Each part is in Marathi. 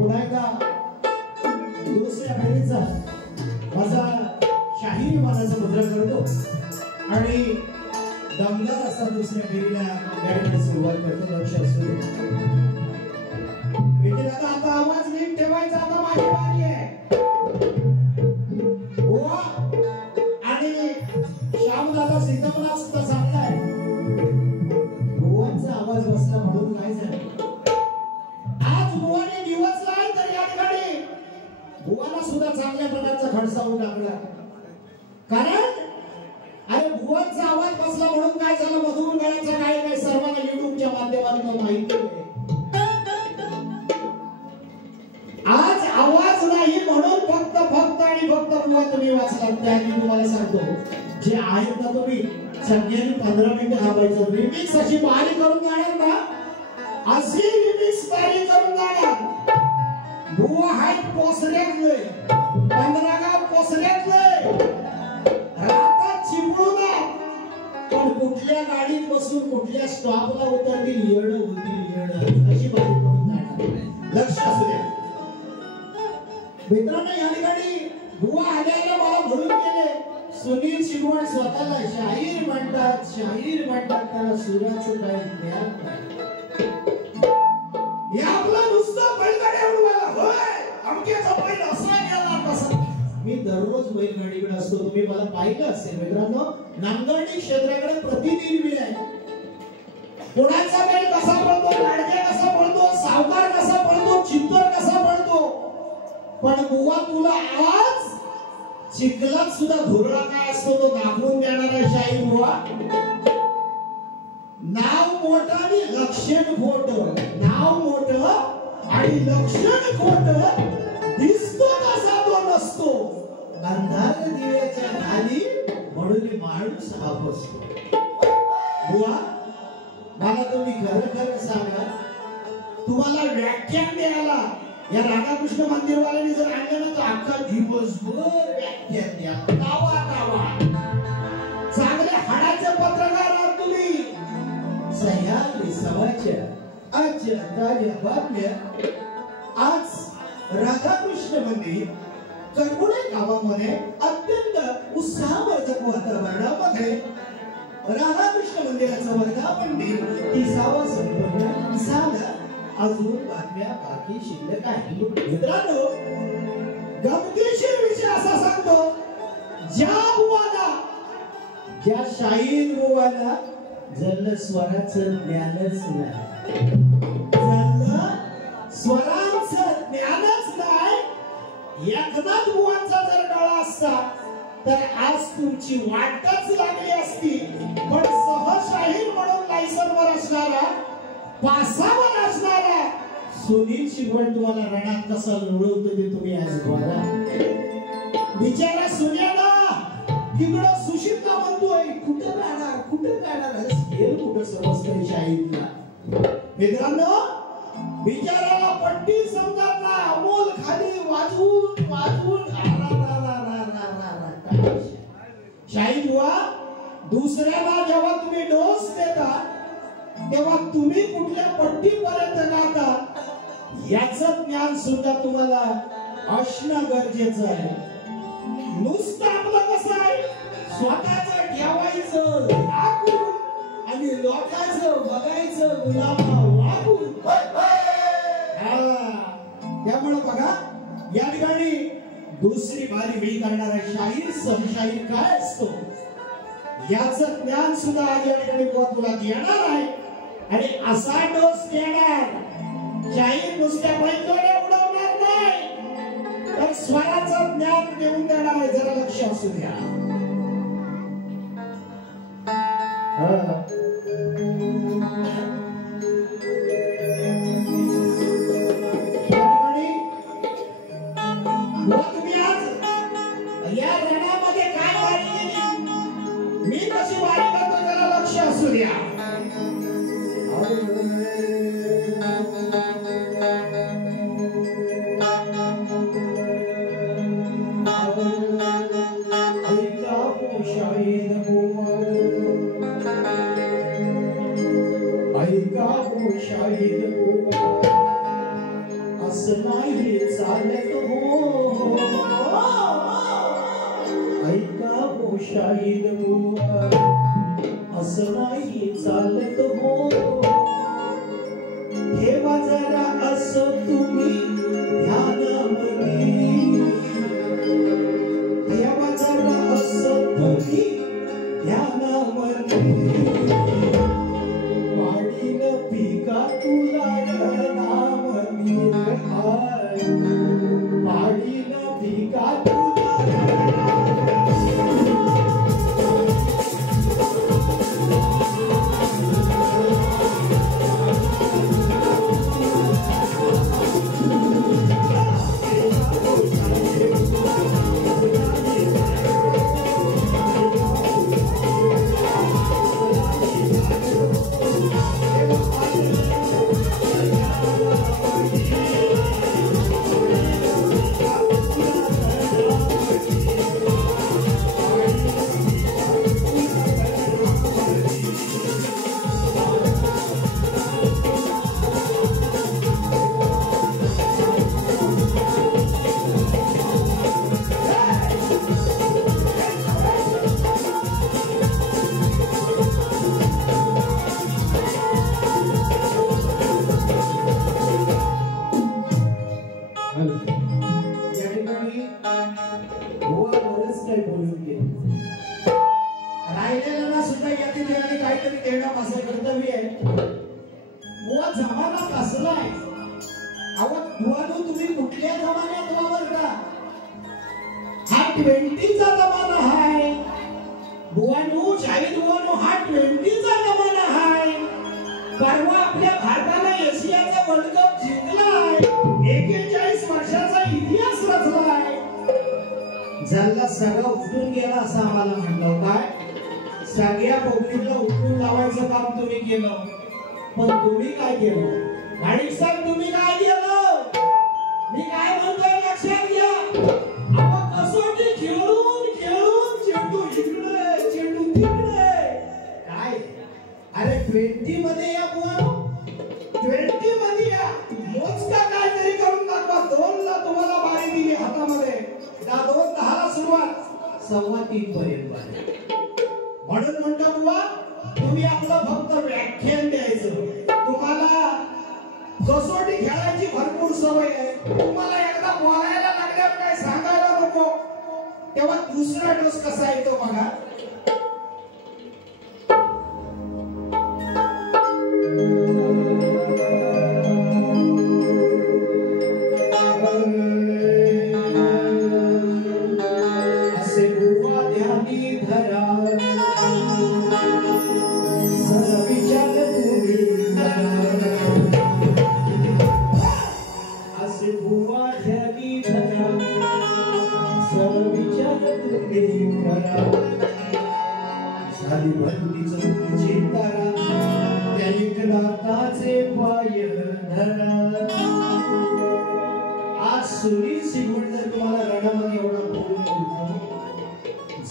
पुन्हा एकदा दुसऱ्या फेरीचा माझा शाहीर मानाचा मुद्रा करतो आणि दमदार असा दुसऱ्या फेरीला गाडीने सुरुवात करतो. लक्ष असू दे बेटे दादा, आता आवाज नीट ठेवायचा. आता माझी बारी आहे. बुवा आणि श्याम दादा सिद्धपणा सुद्धा सांगताय. बुवांचा आवाज बसला म्हणून काय झालं. आज बुवाने दिवस लावला तर या ठिकाणी बुवाला सुद्धा चांगल्या प्रकारचा खडसावून टाकला. कारण अरे बुवांचा आवाज बसला म्हणून काय झालं. मधुर गाण्याचं काय काय सर्वांना युट्यूबच्या माध्यमातून माहिती आहे. आज आवाज नाही म्हणून फक्त आणि फक्त बुवा तुम्ही वाचलात. त्याआधी तुम्हाला सांगतो जे आहेत ना तुम्ही सगळ्यांनी 15 मिनिटं थांबायचं. रिमिक्स अशी बारी करून गाणार ना, अशी रिमिक्स बारी करून गाणार. बुवा आहेत पोसऱ्यातले 15 गाव पोसऱ्यातले राहतात चिपळूणा. पण कुठल्या गाडीत बसून कुठल्या स्टॉपला उतरतील येड होतील येड अशी बारी करून गाणार. लक्ष असू द्या मित्रांनो. या ठिकाणी बुवा आल्याला मला म्हणून गेले. सुनील शिगवण स्वतःला शाहीर म्हणतात. शाहीर म्हणतात त्याला सुराचं काय ज्ञान नाही. हे आपलं नुसतं बैलगाडी उडवायला होय अमक्याचा बैल असा गेला तसा. मी दररोज बैलगाडीकडे असतो. तुम्ही मला पाहिलं असेल मित्रांनो. नांगरणी क्षेत्राकडे प्रतिदिन मी आहे. कोणाचा बैल कसा पळतो, गाडगे कसा पळतो, सावकार कसा पळतो, चित्तर कसा पळतो. पण बुवा तुला आज चिखलात सुद्धा धुरळा काय असतो तो दाखवून देणारा शाहीर बुवा. नाव मोठं आणि लक्षण खोटं. नाव मोठं आणि लक्षण खोटं. दिसतो तसा तो नसतो. अंधार दिव्याच्या खाली म्हणून माणूस हा बसतो. बुवा मला तुम्ही खरं सांगा. तुम्हाला व्याख्यान द्यायला या राधाकृष्ण मंदिरवाल्यांनी जर आणलं ना तर अख्खा दिवसभर व्याख्यान द्या. तावा चांगले हाडाचे पत्रकार आहात तुम्ही. सह्याद्री समाचार आजच्या ताज्या बातम्या. आज राधाकृष्ण मंदिर करकुडे गावामध्ये अत्यंत उत्साहवर्धक वातावरणामध्ये राधाकृष्ण मंदिराचं वर्धापन दिन 30वा संपन्न झाला. अजून बातम्या बाकी शिल्लक आहे. मित्रांनो गमतीशीर विषय असा सांगतो. ज्या शाहीर बुवाला जर स्वराचं ज्ञानच नाही, स्वरांचं ज्ञानच नाही. एकनाथ बुवांचा जर डोळा असता तर आज तुमची वाटच लागली असती. पण सहशाहीर म्हणून लायसनवर असणारा पासावर असणारा सुनील शिगवण तुम्हाला रणात कसा लोळवतो ते तुम्ही आज बघा. बिचारा सुन्याला तिकडं सुशिता म्हणतोय कुठं गाणार हे कुठं समजतंय शाहीरला. मित्रांनो बिचाराला पट्टी समजत ना. अमोल खाली वाजवून शाहीर बुवा दुसऱ्याला जेव्हा तुम्ही डोस देता तेव्हा तुम्ही कुठल्या पट्टीपर्यंत गाता याचं ज्ञान सुद्धा तुम्हाला असणं गरजेचं आहे. नुसतं आपलं कसं आहे स्वतःचं ठेवायचं दाखवून आणि लोकांचं बघायचं गुलामा वागून. त्यामुळे बघा या ठिकाणी दुसरी बारी मी करणारा शाहीर समशाहीर काय असतो याचं ज्ञान सुद्धा आज या ठिकाणी तुला देणार आहे. आणि असा डोस देणार शाहीर नुसत्या बैलगाड्या उडवणार नाही तर स्वराचं ज्ञान देऊन देणार आहे. जरा लक्ष असू द्या. तुम्ही आज या रणामध्ये काय वारी केली, मी कशी वारी करतो जरा लक्ष असू द्या. शाहीर नाही चालत हो ऐका हो शाहीद बुवा असं नाही चालत हो ठेवा जरा असं तुम्ही ध्यानामध्ये ठेवा जरा असं तुम्ही ध्यानामध्ये पाडीन पिका तुला नामनीर हाय पाडीन पिका तुला ज्याला सगळं उठून गेला असं आम्हाला म्हटलं काय सगळ्या पब्लिकला उठून लावायचं काम तुम्ही केलं पण तुम्ही काय केलं आणि साहेब तुम्ही काय केलं मी काय म्हणतोय लक्षात घ्या आपण कसोटी खेळून खेळून चेंडू इकडे चेंडू तिकडे काय अरे 20 मध्ये या बुवा 20 मध्ये या मोजका काहीतरी करून दाखवा 2 ला तुम्हाला बारी दिली हातामध्ये 2:10 ला सुरुवात 2:15 पर्यंत म्हणून म्हणतो बुवा तुम्ही आपलं फक्त व्याख्यान द्यायचं तुम्हाला कसोटी खेळायची भरपूर सवय आहे तुम्हाला एकदा बोलायला लागल्यावर काय सांगायला नको तेव्हा दुसरा डोस कसा येतो बघा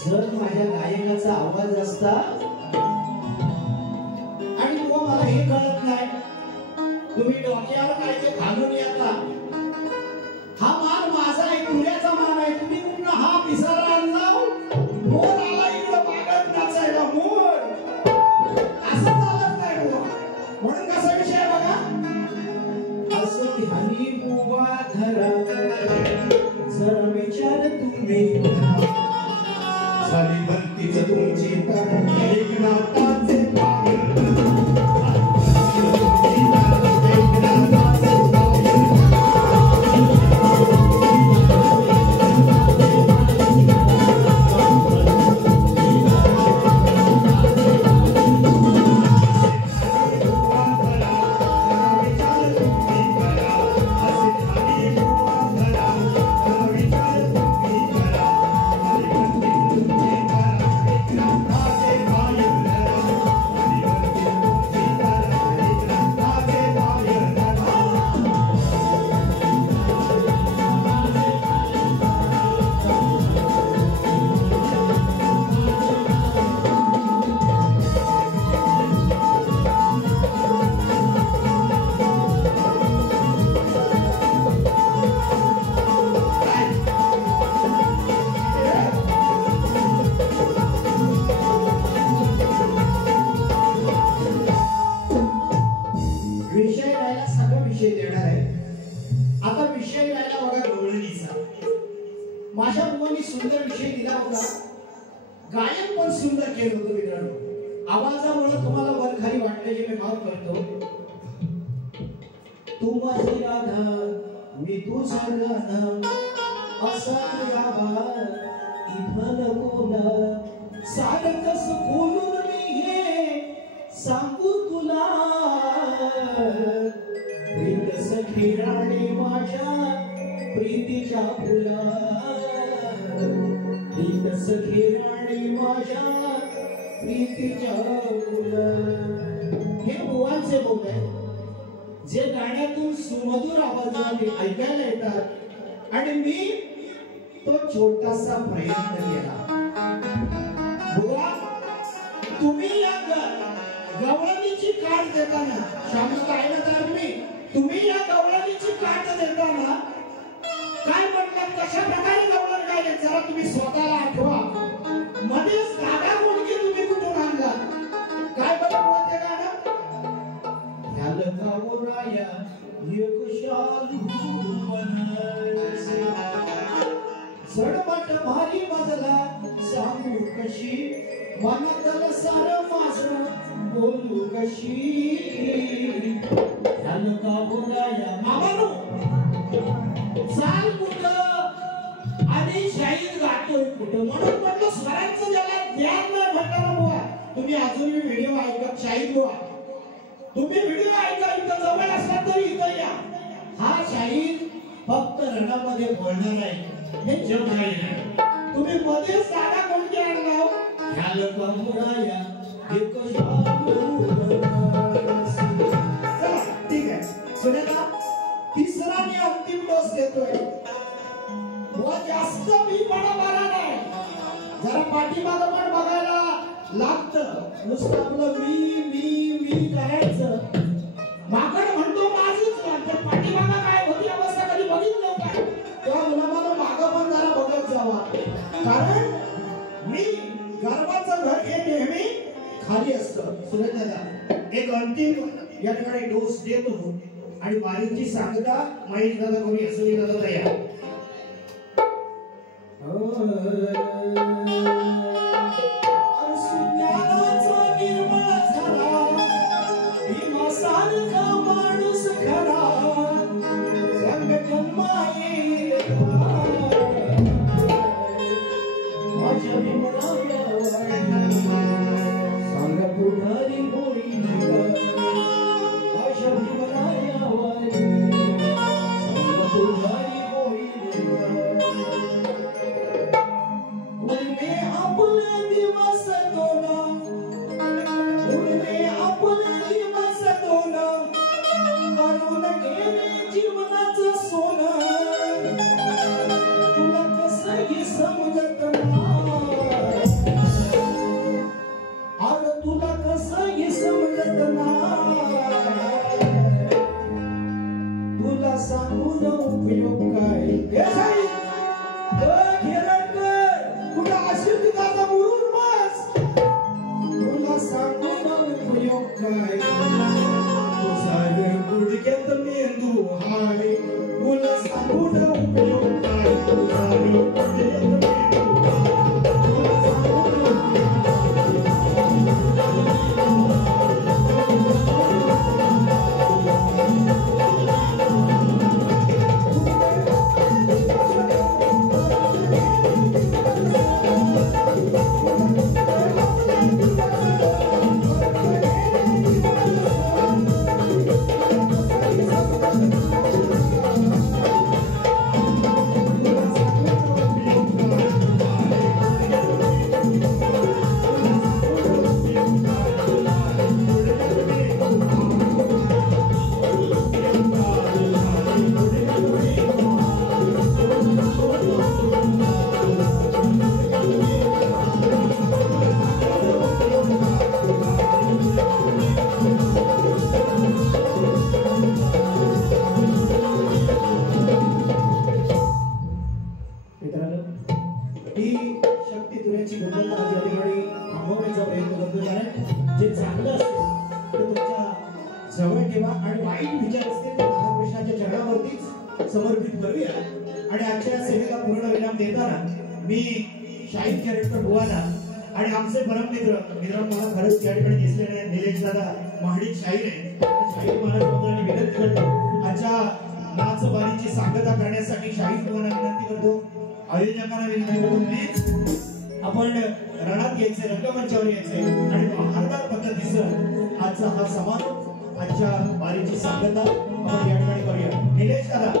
जर माझ्या गायकाचा आवाज असता आणि तो मला हे कळत नाही तुम्ही डोक्यावर काय ते घालून येता हा मान माझा आहे तुझ्याचा मान आहे तुम्ही पुन्हा हा पिसारा आणला मोर आला इकडं पागत नाचायला मोर असं चालत नाही बुवा म्हणून कसा विषय बघा असं ध्यानी बुवा धरा जरा विचार तुम्ही साली भक्तीच तुमची तर एक नाताचे माझ्या मुलांनी सुंदर विषय दिला होता, गायन पण सुंदर केलं होतं मित्रांनो. आवाजामुळे तुम्हाला वर खाली वाटलं जे मी भाव करतो. तू माझी राधा मी तुझं गाणं असा गावा इथं कोला सारखंच बोलून मी हे सांगू तुला. प्रीत सखी राणी माझ्या प्रीतीच्या फुला, प्रीत सखी राणी माझ्या प्रीतीच्या फुला. हे बुवांचे बोल आहे जे गाण्यातून सुमधुर आवाजाने ऐकायला येतात आणि मी तो छोटासा प्रयत्न केला. बुवा तुम्ही या गवळणीची काठ देताना शामिल आहे ना, तुम्ही या गवळणीची काठ देताना काय म्हटलं, कशा प्रकारे गवळण गायले जरा तुम्ही स्वतःला आठवा. मध्येच गाडा मुलगी तुम्ही कुठून आणला, काय बरं ते गाणं. ह्याला गावराया एक शालू बनारसी सडमट भारी मजला सांगू कशी, मनातलं सारं माझं बोलू कशी. ह्याला गावराया मामानो चाल कुठं आणि शाहीर गातोय कुठं, म्हणून म्हटलं स्वरांचं ज्याला ज्ञान नाही म्हणणार बुवा. तुम्ही अजूनही व्हिडिओ ऐकत शाहीर बुवा, तुम्ही व्हिडिओ ऐका, इथं जवळ असला तरी इथं या. हा शाहीर फक्त रणामध्ये बोलणार आहे, हे जग नाही. तुम्ही मध्येच गाणं कोणते आणला, ह्या लोका मुळाया एक चला ठीक आहे. सुनेला तिसरा आणि अंतिम डोस देतोय. व जास्त मी पण मारा नाही, जरा पाठीमागं पण बघायला लागतं. नुसतं आपलं मी करायचं. माकड म्हणतो माझीच पण पाठीमागं काय होती अवस्था कधी बघितलं काय, तेव्हा मुलांना मागं पण जरा बघत जावा. कारण मी गर्वाचं घर हे नेहमी खाली असतं. सुरेश दादा एक अंतिम या ठिकाणी डोस देतो आणि वारीची सांगता महेश दादा कोणी असं दादा तयार. जवळ ठेवा आणि वाईट विचार असतील राधाकृष्णाच्या चरणावरतीच समर्पित करूया आणि आजच्या सेवेला पूर्ण विराम देताना मी शाहीर कॅरेक्टर बुवाना आणि आमचे परममित्र मला खरंच या ठिकाणी दिसले नाही निलेश दादा महाडिक शाहीर आहे शाहीर महाराज विनंती करतो आजच्या नाच बारीची सांगता करण्यासाठी शाहीर बुवांना विनंती करतो आयोजकांना विनंती करतो प्लीज आपण रणात यायचे रंगमंचावर यायचे आणि बहारदार पद्धतीचं आजचा हा समारोप आजच्या बारीची सांगता आपण या ठिकाणी करूया निलेश दादा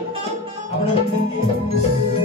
आपल्याला विनंती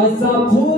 Asa